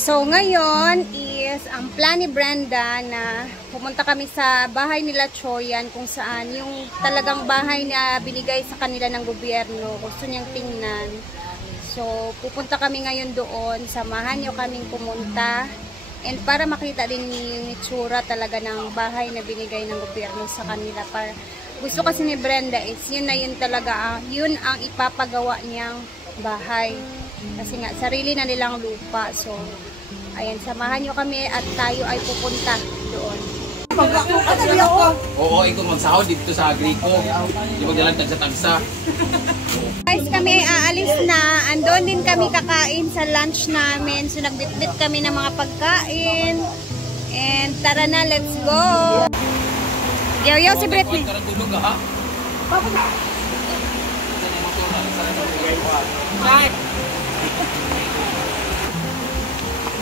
So ngayon is ang plan ni Brenda na pumunta kami sa bahay nila Choyan, kung saan yung talagang bahay na binigay sa kanila ng gobyerno, gusto niyang tingnan. So pupunta kami ngayon doon, samahan niyo kaming pumunta and para makita din yung itsura talaga ng bahay na binigay ng gobyerno sa kanila. Para gusto kasi ni Brenda is yun na yun talaga, yun ang ipapagawa niyang bahay kasi nga sarili na nilang lupa. So ayan, samahan nyo kami at tayo ay pupunta doon. Oo, ikaw magsahod dito sa Agrico. Hindi mo dalang tagsa-tagsa. Guys, kami aalis na. Andun din kami kakain sa lunch namin. So nagbitbit kami ng mga pagkain. And tara na, let's go! Yo, si Britney.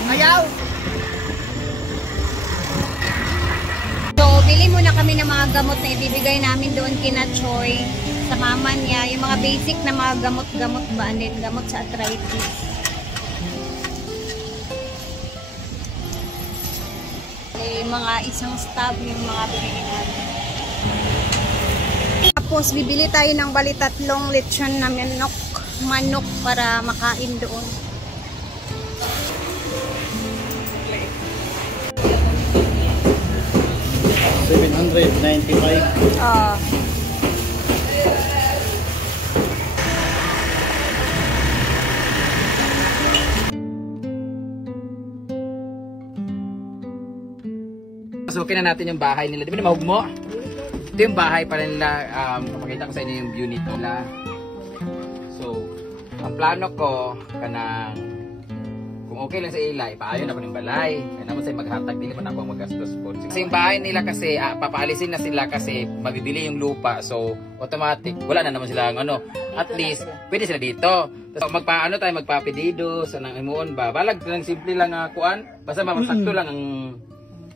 Ayaw! So, bili muna kami ng mga gamot na ibibigay namin doon kina Choy sa mama niya. Yung mga basic na mga gamot-gamot ba? And then, gamot sa arthritis. Mga isang stab yung mga bibili namin. Tapos, bibili tayo ng balitatlong lechon na manok para makain doon. $795. Pasukin na natin yung bahay nila. Di ba mahug mo? Ito yung bahay pa nila. Papakita ko sa inyo yung view nito nila. So, ang plano ko kanang kung okay lang sa ila, ipaayon ako ng balay. Kaya naman sa'yo maghatag, hindi pa na ako magastos po. Kasi yung bahay nila kasi, papaalisin na sila kasi mabibili yung lupa. So, automatic, wala na naman sila ano. At least, pwede sila dito. Tapos magpapedido, sa nang imuon ba. Balag lang, simple lang kuan. Basta mamasakto lang ang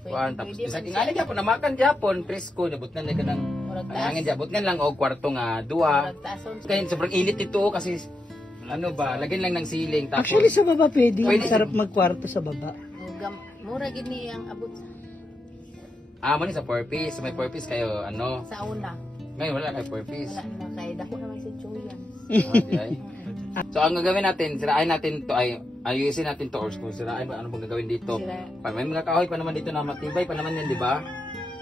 kuan. Tapos, isa king alin Japon, namakan Japon, presko, nabutnan na ka ng hangin Japon. Lang o kwarto nga, duwa. Kaya sobrang init ito kasi ano ba, lagyan lang ng ceiling. Tapos, Actually sa baba pwede. Sarap magkwarto sa baba. Mura gini ang abot sa. mo ni sa 4-piece. May 4-piece kayo, ano? Sa una. Ngayon wala kay 4-piece. Wala na kay dako naman si Choyan. So ang gagawin natin, sirain natin to ayusin natin to or kung sirain ba ano bang gagawin dito. May mga kahoy pa naman dito na matibay pa naman yan, di ba?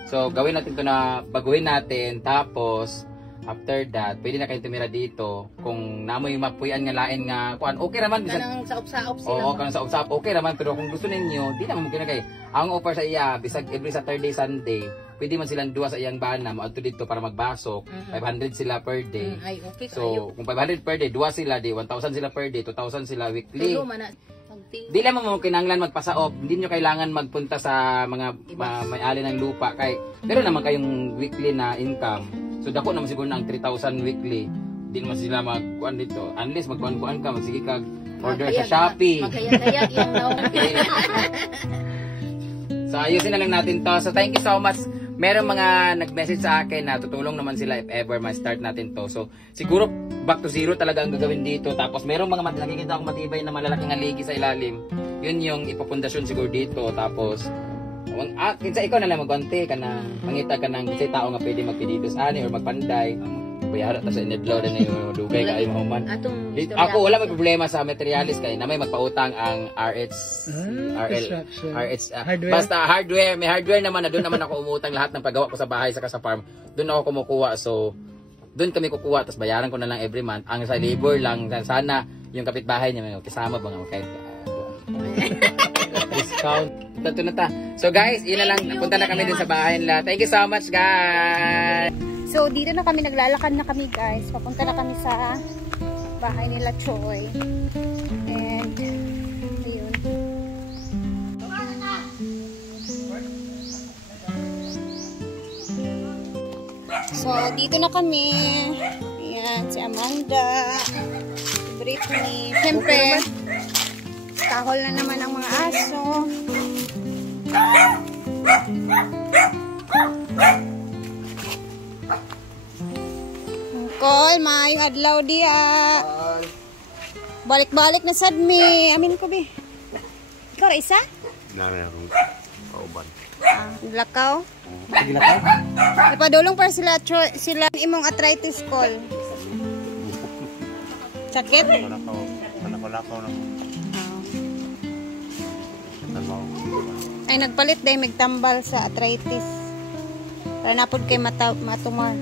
So gawin natin to na baguhin natin tapos after that, pwede na kayo tumira dito. Kung namoy mapuyan nga lain nga kuan, okay naman bisan. Kanang saop-saop sila. Oo, kanang saop-saop okay naman, pero kung gusto ninyo, di naman mungkin na kay. Ang offer sa iya, bisag every Saturday, Sunday, pwede man silang duwa sa iyang bana, maadto dito para magbasok. 500 sila per day. Ay, okay so, kung 500 per day, duwa sila di 1,000 sila per day, 2,000 sila weekly. Tulo man na. Di naman mo kinahanglan magpasaop, hindi nyo kailangan magpunta sa mga may-ali ng lupa kay pero naman kayong weekly na income. So dako naman siguro ng 3,000 weekly. Hindi naman sila magkuan dito. Unless magkuan-kuan ka, magsige ka order sa Shopee. Magkaya-kaya yung naon. So ayusin na lang natin to. So thank you so much. Merong mga nag-message sa akin na tutulong naman sila if ever ma-start natin to. So siguro back to zero talaga ang gagawin dito. Tapos merong mga nakikita akong matibay na malalaking haligi sa ilalim. Yun yung ipopundasyon siguro dito. Tapos kinsa ikaw na lang magkonti ka na mangita ka ng kasi tao nga pwede magpedidos ani or magpanday. Bayara ta sa inedlaw na yung dugay kay mahuman. Ako wala may problema sa materialis kay na may magpautang ang Hardware. Basta hardware, may hardware naman na doon naman ako umutang lahat ng paggawa ko sa bahay saka sa farm. Doon ako kumukuha. So doon kami kukuha tapos bayaran ko na lang every month. Ang sa labor lang sana yung kapitbahay niya may kasama ba nga kay Count. Ito na ta. So guys, yun na lang. Punta na kami din sa bahay nila. Thank you so much, guys. So, dito na kami, naglalakad na kami guys. Papunta na kami sa bahay nila Choi. And, ayun. So, dito na kami. Ayan, si Amanda. Si Brittany. Siyempre, kahol na naman ang mga aso. Call, maayong adlaw diya. Balik-balik na sad mi. Amin ko bi. Ikaw ra isa? Nana akong kauban. Lakaw. Ipadulong para sila imong arthritis call. Sakit? Lakaw na mo. Ay nagpalit dahil magtambal sa arthritis. Para napod kay matumar.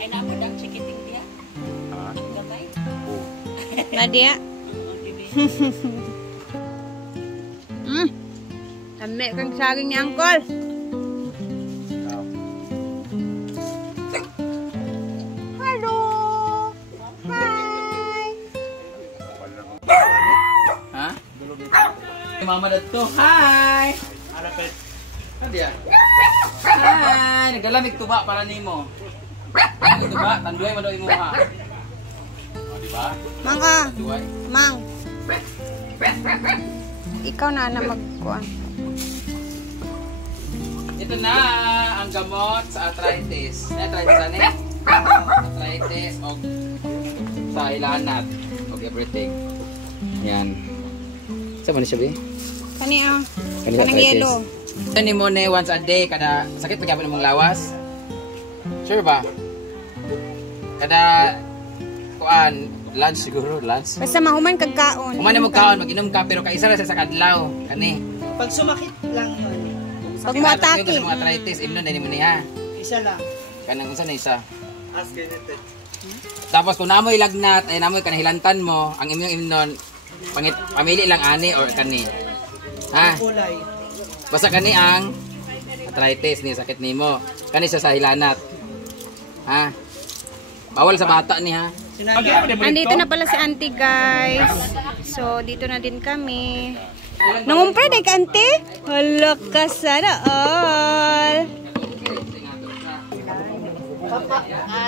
Ay, naapod ang chikiting dia. Gamay. Nadia. Tami kang saging ni Uncle. Hello. Hi. Ha? Mama dito. Hi! Nadia. Hi! Nagalamig tuba para nimo. Tuba, tanduay mo daw imo ha. O, diba? Mangka. Tanduay. Mang. Ikaw na magkuhan. Ito na ang gamot sa arthritis. Arthritis ano eh? Arthritis o sa ilanat o everything. Yan. Saan mo na siya, Bi? Kani Kanang kanang yellow. Ito ni mo na once a day kada sakit pagkapon mong lawas. Sure ba? Kada kuan lunch siguro, lunch. Basta mahuman kag kaon. Kuman mo kaon, mag-inom ka pero kaisa ra sa kadlaw kani. Pag sumakit lang yun. Pag mo atake. Sa mga arthritis, imnon na ni mo niya. Isa lang. Kanang unsa na isa. Ask ganito. Tapos kung namoy lagnat, ay namoy kanahilantan mo, ang imnon pamili lang ani or kani. Ha? Kulay. Basta kani ang arthritis ni sakit nimo. Kani sa hilanat. Ha? Bawal sa bata ni ha. Andito na pala si auntie guys. So dito na din kami. Nangumpra na ka auntie? Hala ka sana all.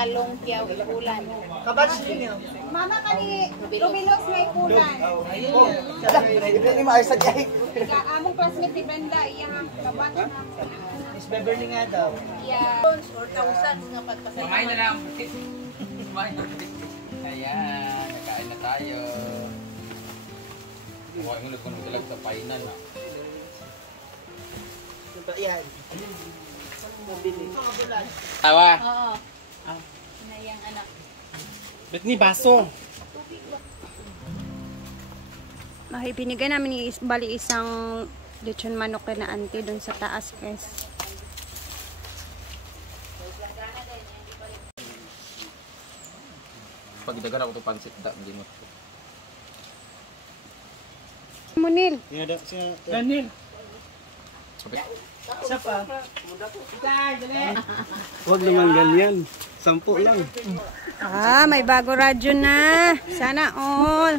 Along kiyaw ikulan. Kabats din yun. Mama kani Luminos may kulan. Hindi ni maayos sa diay. Among classmate ni Brenda iya kabata na. Miss Beverly nga daw. Yeah. Or thousands nga pagpasay. Kumain na lang. Kumain na. Ayan, nakain na tayo. Huwag mo nagpunod sa painan ha. Yan. Tawa. Oo. Inayang anak. Ba't ni baso? Binigay namin bali isang lechon manok kay na auntie doon sa taas guys. Pag dagan ako to pansit da, hindi mo. Munil. Daniel. Isa pa. Huwag naman ganyan. 10 lang. May bago radyo na. Sana all.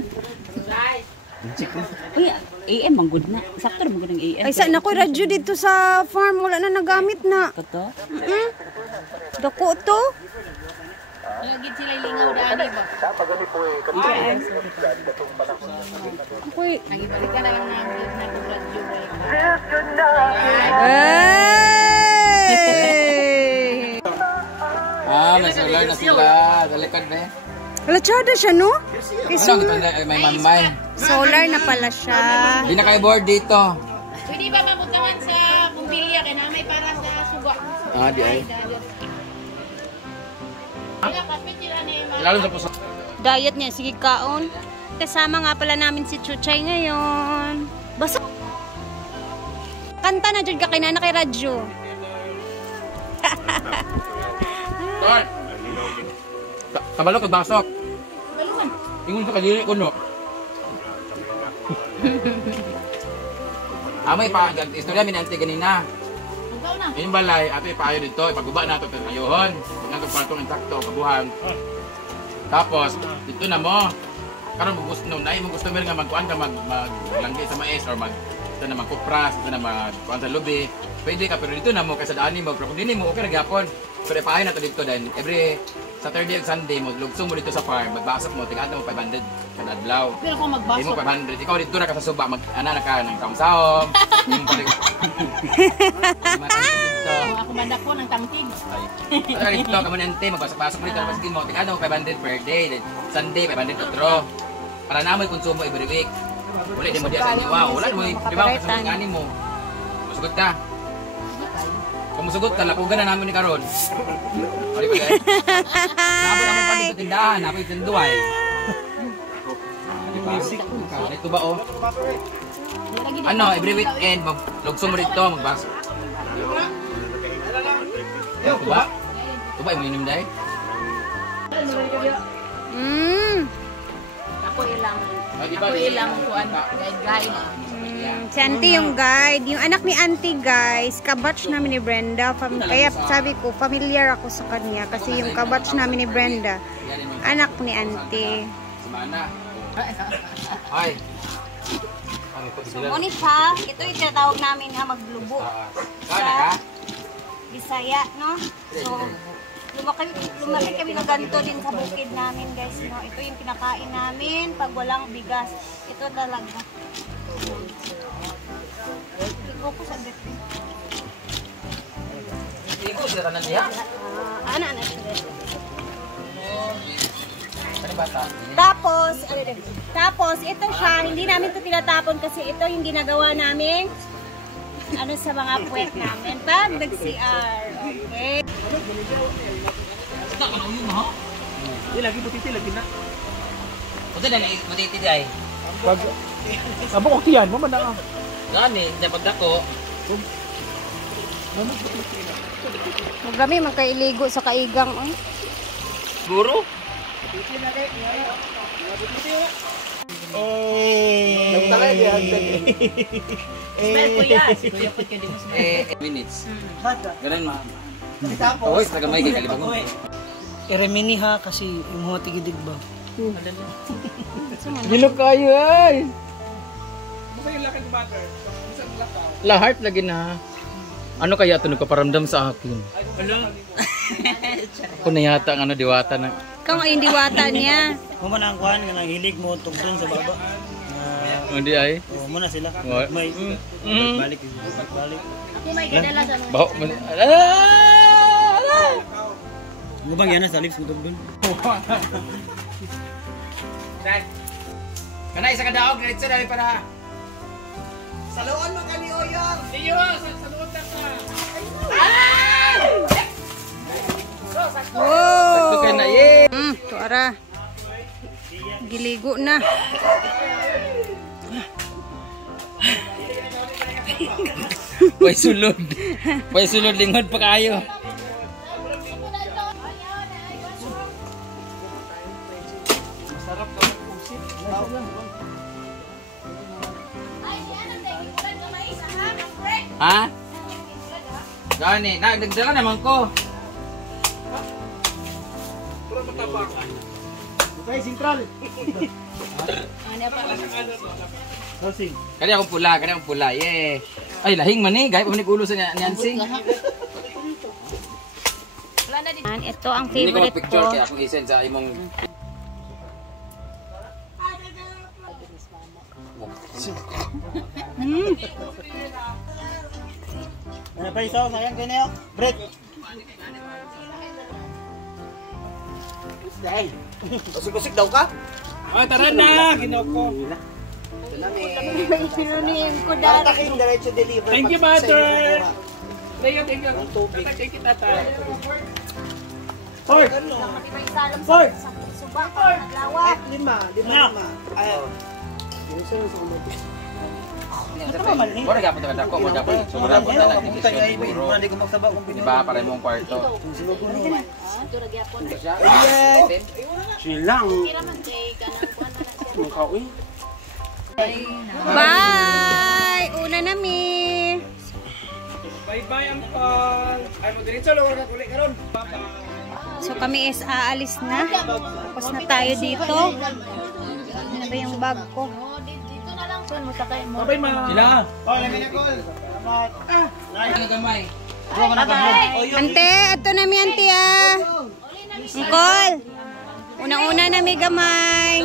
Uy, AM ang good na. Sakto naman good ng AM. Ay, saan ako radyo dito sa farm? Wala na nagamit na. Kato? Dako to. Lagi sila lingaw dani ba? Uy. Nagibalikan na yung nag-radyo. Hey! May solar na sila. Dalikad ba eh? Wala tsada siya, no? Kay Ano, solar. may mamay. Solar na pala siya. Hindi na kayo board dito. Pwede ba mabutangan sa bumbilya kay na may para sa suga? Di ay. Wala kapit sila ni Lalo sa puso. Diet niya, sige kaon. Kasama nga pala namin si Chuchay ngayon. Basta. Kanta na dyan ka kay nana kay radyo. Tol! Kabalo kag basok. Galuman. Ingon sa kadili ko no. Amay pa istorya minanti ganina. Ikaw na. Yung balay, ato ipayo dito, ipaguba na ito, ayohon. Huwag na ito kwartong intakto, kabuhan. Tapos, dito na mo. Karon mo gusto na mo gusto nga magkuan ka maglanggi sa mais or ito na magkupras, ito na magkuan sa lubi. Pwede ka pero dito na mo kasi daan mo pero kung dili mo okay ra gyapon. Pero ipahay na to dito then every Saturday ug Sunday mo lugsong mo dito sa farm, magbasok mo tig-adlaw mo 500 kada adlaw. Pero kung Di mo magbasok. 500, ikaw dito na ka sa suba, ana na ka ng kaumsahom. Yung pala. Ako manda ko ng tangkig. Ay, dito ka mo nante, magbasok-basok mo dito tapos din mo tig-adlaw mo 500 per day, then Sunday 500 otro. Para na mo konsumo every week. Wala din mo diya sa inyo. Wow, wala mo. Di ba kasama kanin mo? Masugot ka. Kung masugot ka, lapugan na namin ni Karon. Pari ba guys? Nabot naman pa dito tindahan, nabot yung duway. Ito ba oh? Ano, every weekend, lugsong mo dito, magbasok. Ito ba? Ito ba, iminom dahil? Ako ilang kuan guide. Si Auntie yung guide. Yung anak ni Auntie guys, kabatch namin ni Brenda. Kaya sabi ko, familiar ako sa kanya. Kasi yung kabatch namin ni Brenda, anak ni Auntie. Semana. Ay. So, ngunit ha, ito yung tinatawag namin ha, maglubo. Sana ka? Bisaya, no? So, lumaki kami na ganito din sa bukid namin guys, no? Ito yung kinakain namin pag walang bigas. Ito talaga. Iko ko sa dito. Iko sila kanan diha? Ana. Ano bata? Tapos, ito siya, hindi namin ito tinatapon kasi ito yung ginagawa namin sa mga puwet namin pag nag-CR. Okay? Ito, ano yun ha? Di lagi butiti lagi na. Ito na matiti di ay. Pag abo ko yan, mo man na. Gani, dapat ako. Magami magkailigo sa kaigang. Guru? Nagtala di hagdan. Smell ko yan. Si Kuya Pot ka din mo smell. Minutes. Ganun ma. Tapos, nagamay kay kalibang. Eremini ha kasi yung mga tigidig ba. Gilok kayo ay. Lahat lagi na. Ano kaya ito nagpaparamdam sa akin? Ako na yata ang diwata na. Ikaw nga yung diwata niya. Mo man ang kuan nga hilig mo tungtong sa baba. Hindi ay. Oh, muna sila. May balik. Ako may kadala sa mga. Baho. Mo bang yana sa lips mo dun? Kana isa ka daog, diretso dali para. Saluon mo kani oyong. Iyo, saluot na ka. Wow! Ito na ye. Tuara. Giligo na. Pwede sulod. Pwede sulod lingod pa kayo. Ha? Gani, nagdala naman ko. Okay, sentral. Ano pa? Crossing. Kani akong pula, yeah. Ay, lahing man eh, gaya pa man ulo sa Nancy. Wala na din. Ito ang Hindi ko favorite mag-picture ko. kaya akong isend sa imong. Ano pa isaw, sayang ganyan. Break. Ay, usik-usik daw ka? Ah, tara na, ginoko. Sinunin ko dati. Thank you, Butter. Thank you. Thank you, tatay. Ford! Ford! Suba ko, naglawa. Lima. Ay, Wala gapon ka dako mo dapat sobra po na lang siguro. Di ba para imong kwarto. Silang. Mukhaoy. Bye! Una na mi. Bye-bye, Ampal. Ay, magdiretso lang ka uli karon. So kami is aalis na. Tapos na tayo dito. Ano ba yung bag ko? Dito na lang son mo sakay mo. Bye, ma. Sila. Oh, lamin ako. Salamat. Ay, gamay. Ante, ato na mi ante ah. Angkol. Una-una na mi gamay.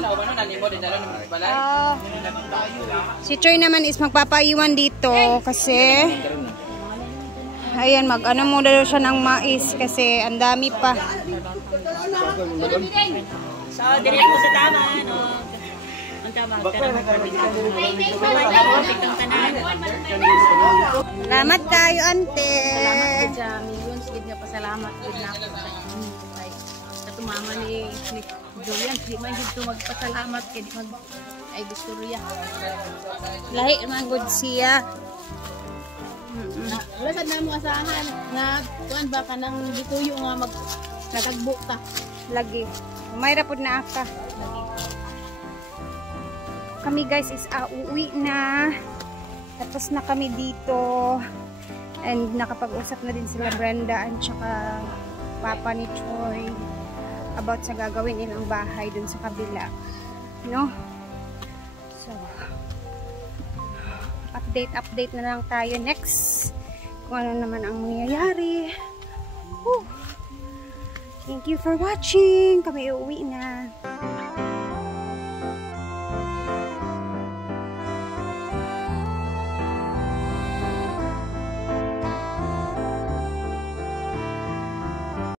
Si Troy naman is magpapaiwan dito kasi ayan, mag-ano muna daw siya ng mais kasi ang dami pa. So, dire ko sa tama, ano. Ang tama, Salamat kayo, ante. Salamat sa millions gid nga pasalamat gid na ako sa tumama ni Julian. Di man gid to magpasalamat kay di mag ay Victoria. Lahi man gud siya. Wala sad namo asahan nga kuan ba kanang bituyo nga nagagbo ta. Lagi. Mayra pud na aka. Kami guys is uuwi na. Tapos na kami dito. And nakapag-usap na din sila Brenda at saka papa ni Troy about sa gagawin nilang bahay dun sa kabila. No? So, update na lang tayo next. Kung ano naman ang mangyayari. Whew. Thank you for watching. Kami uuwi na.